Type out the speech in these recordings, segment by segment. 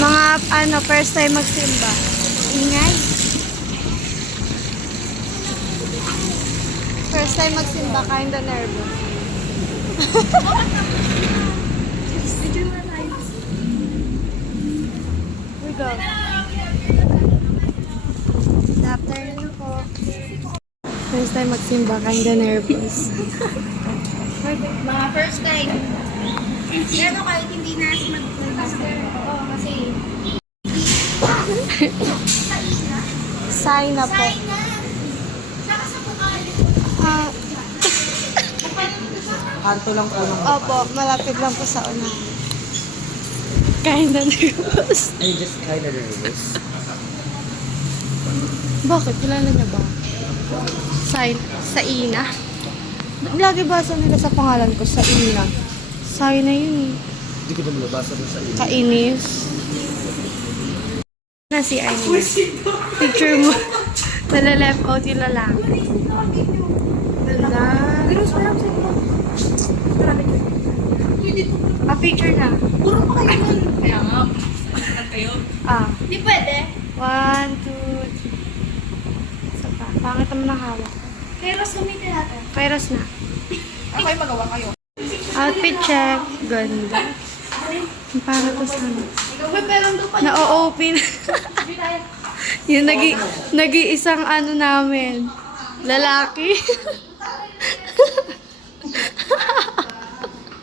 Mga first time magsimba. Ingay. First time magsimba, kinda nervous. We go. Good afternoon po. First time magsimba, kinda nervous. Mga first time. Ano kahit hindi na mag-master? Oo, kasi... Sign na po. Sign na! Saka sa Bukali. Kanto lang po ng Opo, malapit lang po sa una. Kinda nervous. I just kinda nervous. Bakit? Kilala niya ba? Sign. Sa Ina. Lagi basa nila sa pangalan ko, sa Ina. Sign na yun eh. Hindi ko na malabasa mo sa inyo. Kainis. Na si Ina. Picture mo. Nala-left out yung lalaki. Ganda. Picture na. Puro pa kayo nun. Kaya nga. Di pwede. 1, 2, 3. Isa pa. Pangit naman ang hawak. Pero gamitin natin. Kairos na. Okay, magawa kayo. Outfit check. Ganda. Para to sana. Uy, pero doon pa Na-open. Hindi tayo. Yung nag-iisang namin. Lalaki.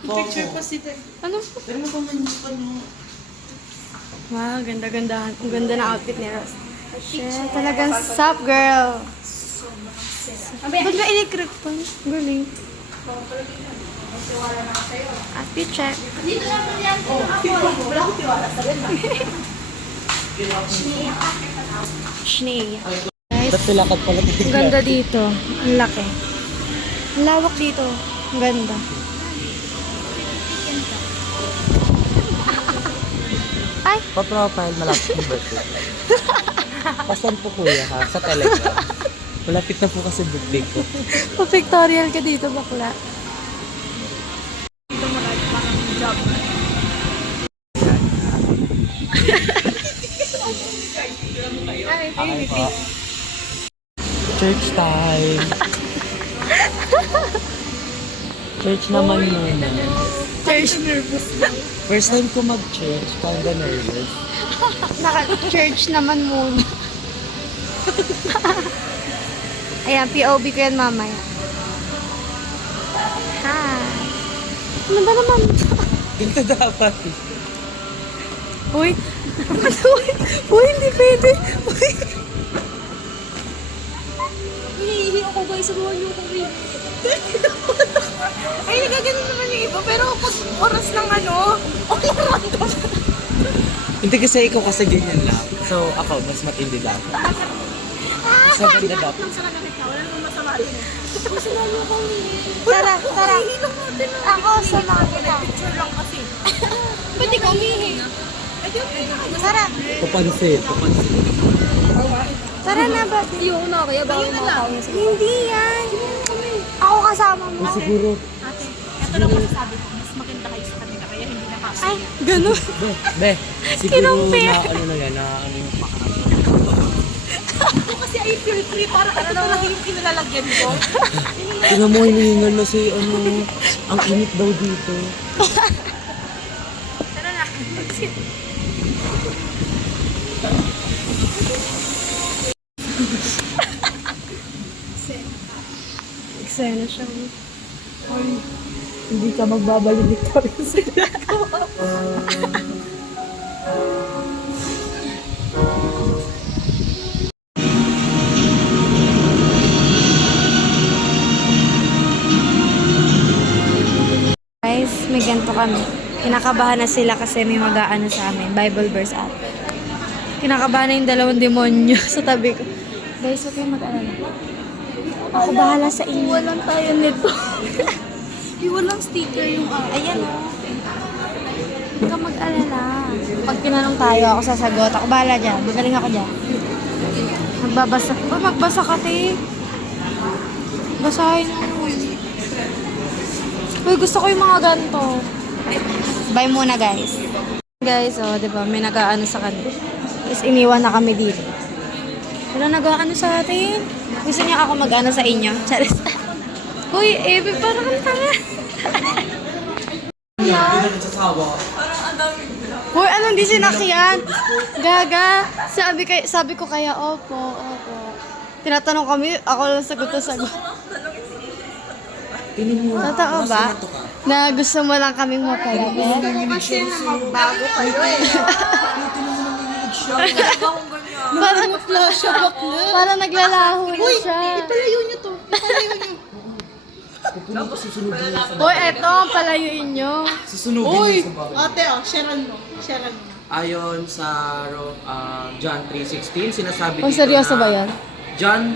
Picture pa si Ano po? Pero mo pa man yung Wow, ganda-ganda. Ang ganda ng outfit ni Ross. Shit, talagang sup, girl. Ba't ba inikrip pa? Galing. Outfit check. Dito naman yan. Wala akong tiwala sa rin. Schnee. Guys, Ba't tulakad pala tayo? ang ganda dito. Ang laki. Ang lawak dito. Ang ganda. Ay! Pa-profile, malapit yung birthday. Pasan po kuya ha, sa Telegram. Malapit na po kasi birthday ko. Pa-pictorial ka dito, bakla. Okay po. Church time. Church naman muna. Church. First time ko mag-church, kinda nervous. Naka-church naman muna. Ayan, POV ko yan mamaya. Hi. Ano ba naman? Ganito dapat. Uy. Uy, hindi pwede. Uy. Hinihihi ako guys. Sabuhan niyo ako. Ay, nagagano naman yung iba. Pero pag oras ng okay random. Hindi kasi ikaw kasi ganyan lang. So ako, mas matindi lang. Mas maganda dapat. Lang sa lagamit ka. Wala namang masama rin. Kasi lalo ko Tara. Hihilok natin na. Ako, sama kita. Picture lang kasi. Ba't ikaw umihi? Ay, di okay na kayo. Tara. Papansin. Tara na ba? Yung na kaya bawal mga tao niya. Hindi yan. Ako kasama mo. Eh, siguro, Ate, ito lang masasabi ko. Mas maganda kayo sa kanila kaya hindi na kasi. Ay, ganun. siguro Kinumpir. na ano na yan, na ano yung Kasi I feel free. Para ano na lang yung kinalalagyan ko. tingnan mo, hinihingal na si ang init daw dito. Tara na. Eksena siya. Hindi ka magbabalik pa rin sila. Guys, may ganito kami. Kinakabahan na sila kasi may mag-aano sa amin. Bible verse at. Kinakabahan na yung dalawang demonyo sa tabi ko. Guys, huwag kayong mag-alala. Ako bahala sa inyo. Walang tayo nito. Walang sticker yung Ayan o. Huwag kang mag-alala. Pag tinanong tayo, ako sasagot. Ako bahala dyan. Magaling ako dyan. Magbabasa. Oh, magbasa ka, te. Basahin mo. Uy, gusto ko yung mga ganito. Bye muna, guys. Guys, oh, di ba? May nag-aano sa kanila. Tapos iniwan na kami dito. Wala nag-aano sa atin. Gusto niya ako mag-ano sa inyo? Charis. Uy, Ebe, parang kang tanga. Uy, ano, hindi sinakyan? Gaga. Sabi ko kaya, opo. Tinatanong kami, ako lang sagot. Tingin mo. Totoo ba? Na gusto mo lang kaming mapalapit? Kasi na magbago kayo eh. Parang naglalaho na siya. Ipalayo niyo to. Ipalayo niyo. Uy, eto, palayuin nyo. Susunugin mo sa Ate, sharean mo. Sharean mo. Ayon sa John 3:16, sinasabi Oh, dito seryoso na ba yan? John,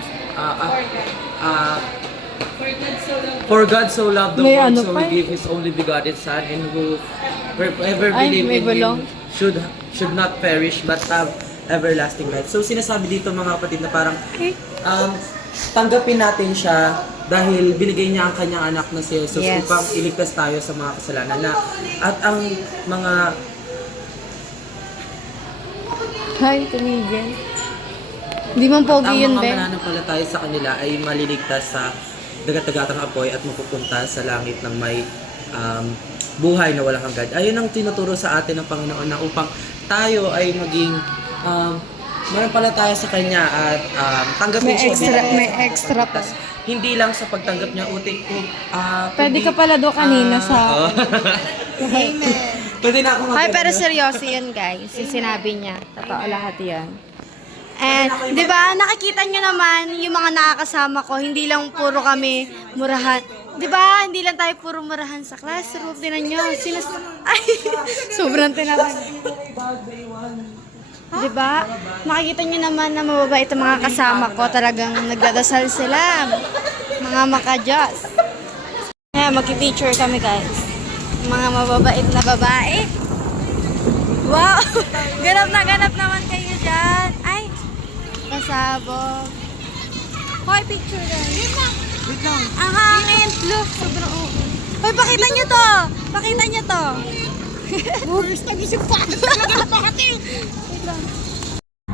for God so loved the May world, ano so pa He gave His only begotten Son, and whoever Ay, believe may in bulong. Him should not perish but have everlasting life. So sinasabi dito mga kapatid na parang tanggapin natin siya dahil binigay niya ang kanyang anak na si Jesus Yes. upang iligtas tayo sa mga kasalanan na at ang mga Hay, tumigil. Hindi man pogi yun, mga be. mananampalataya sa kanila ay maliligtas sa dagat-dagatang apoy at mapupunta sa langit ng may buhay na walang hanggan. Ayun ang tinuturo sa atin ng Panginoon na upang tayo ay maging manampalataya sa Kanya at tanggapin siya. May extra pa. Hindi lang sa pagtanggap niya, Pwede ka pala do kanina sa... Pwede na ako Ay, pero seryoso yun, guys. Yung sinabi niya. Totoo lahat yun. And, di ba, nakikita nyo naman yung mga nakakasama ko, hindi lang puro kami murahan. Di ba, hindi lang tayo puro murahan sa classroom. Tinan nyo, ay, sobrang tinatag. Di ba? Nakikita nyo naman na mababait ang mga kasama ko. Talagang nagdadasal sila. Mga maka-Diyos. Kaya magki-picture kami, guys. Mga mababait na babae. Wow! Ganap naman kayo dyan. Ay! Pasabog. Hoy, picture lang. Wait lang. Ang hangin. Look, sobrang Hoy, pakita nyo to. Pakita nyo to. First, nag-isip pa. Bakit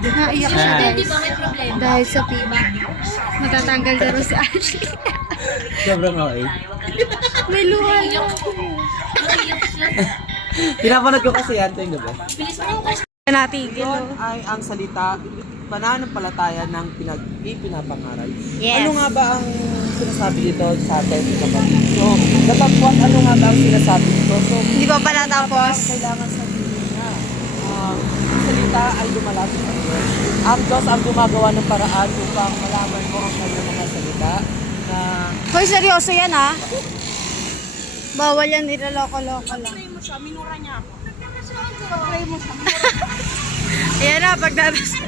Naiyak siya, guys. Dahil sa piba. Matatanggal na rin si Ashley. Sobrang okay. May luha lang. Pinapanood ko kasi yan tuwing gabi. Natigil. Yun ay ang salita, pananampalataya ng pinapangaral. Yes. Ano nga ba ang sinasabi dito sa atin, kapatid? So, datapwat, ano nga ba ang sinasabi dito? So, Hindi pa pala tapos. kailangan sabihin na ang salita ay lumalapit sa Diyos. Ang Diyos ang gumagawa ng paraan upang malaman mo ang kanyang mga salita na Hoy, seryoso yan, ha? Bawal yan, nilaloko-loko lang. mo siya? Minura niya ako. Pray mo siya. Ayan na, pagdadasal.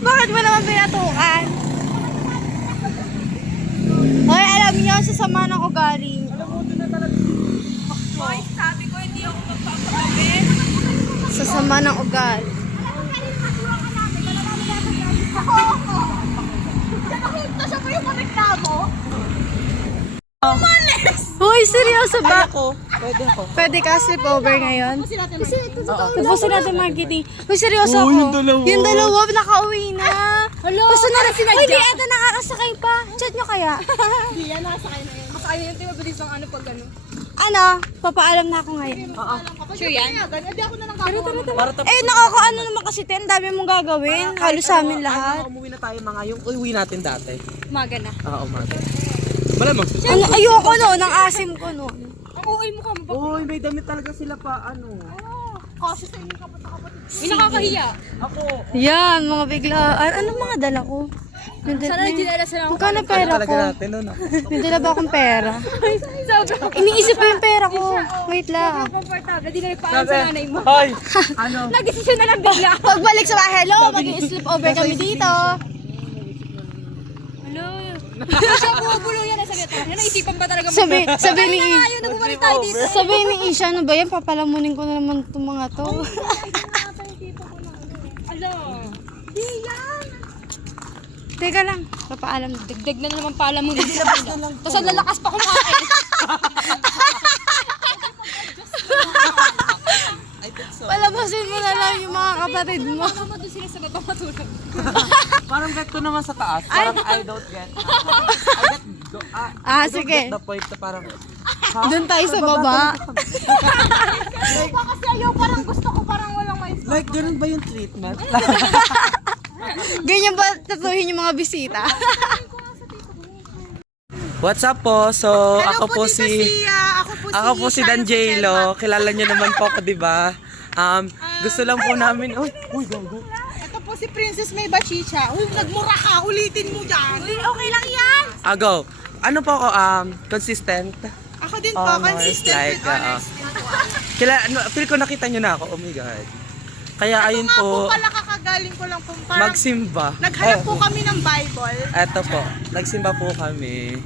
Bakit mo naman pinatukan? Hoy, alam niyo, sasama ng ugali niyo. Hoy, sabi ko hindi ako magpapagabi. Sasama ng ugali. Siya pa yung kareklamo. Hoy, seryoso ba? pwede ako. Pwede ka sleepover ngayon? Tapusin natin marketing. Uy, seryoso Oo, ako. yung dalawa. Yung dalawa, nakauwi na. Basta na rin. Uy, di ata nakakasakay pa. Chat nyo kaya? Hindi yan, nakasakay na yun. Nakasakay na yun, di ba bilis ng ano pag ano? Ano? Papaalam na ako ngayon. Sure yan? Hindi ako na lang gagawa. Para tapos Nakakaano naman kasi ten, dami mong gagawin. Halos sa amin lahat. umuwi na tayo mga yung uwi natin dati. Umaga na. Oo, umaga. Malamang. Ano, ayoko no, ng asim ko no. Ang uwi mo ka mo. Uy, may damit talaga sila pa, ano. Kasi sa inyo kapatid. May nakakahiya. Ako. Yan, mga biglaan. Anong mga dala ko? Sana nagdinala sila ako. Magkano pera ko? natin, no? May dala ba akong pera? Sobrang Iniisip ko yung pera ko. Wait lang. comfortable. Di na ipaalam sa nanay mo. Hoy! Ano? Nag-desisyon na lang bigla. Pagbalik sa bahay, hello, mag-sleep over kami dito. Hello. Siya bumubulo yan. Sabi ito. Naisipan ba talaga mo? Sabi ni Ayaw na bumalik tayo dito. Sabi ni Isha, ano ba yan? Papalamunin ko na naman itong mga to. Alo. Di yan. Teka lang, papaalam na. Dagdag na naman pala mo. Tapos ang lalakas pa kumain. Palabasin mo na lang yung mga kapatid mo. Mama doon sila sa baba matulog. Parang bet ko naman sa taas. Parang I don't get. I get I don't Sige. get the point na parang Doon tayo sa baba. Kasi ayaw parang gusto ko parang walang may like ganun ba yung treatment? Ganyan ba tatuhin yung mga bisita? What's up po? So, ako po si Ako po si Danjelo. Kilala niyo naman po ako, 'di ba? Gusto lang po namin. Uy, gago. Ito po si Princess May Bachicha. Uy, nagmura ka. Ulitin mo yan. Okay lang yan. Go. Ano po ako consistent? Ako din po. Honors, Consistent like, with honors. feel ko nakita niyo na ako. Oh my god. Kaya ayun Nga po po, pala kakagaling ko lang po. Parang magsimba. naghanap po kami ng Bible. Eto po, nagsimba po kami.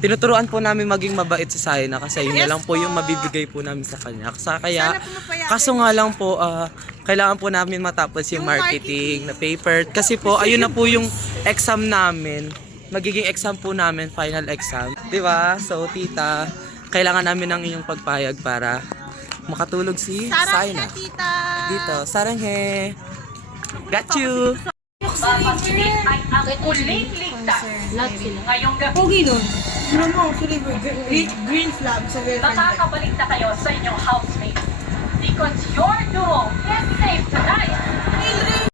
Tinuturuan po namin maging mabait sa Saina kasi yun na lang po yung mabibigay po namin sa kanya. Kaya, Sana po mapayagan. kaso nga lang po, kailangan po namin matapos yung marketing na paper. Kasi po, ayun na po yung exam namin. Magiging exam po namin, final exam. Di ba? So, tita, kailangan namin ng inyong pagpayag para makatulog si Sarang Saina. na, tita. Dito, saranghe. Got you! Papasinig ay ang muling ligtas. Ngayong gabi, Ano mo, actually, green flag sa girlfriend. makakabalik na kayo sa inyong housemate. Because your duo is safe tonight.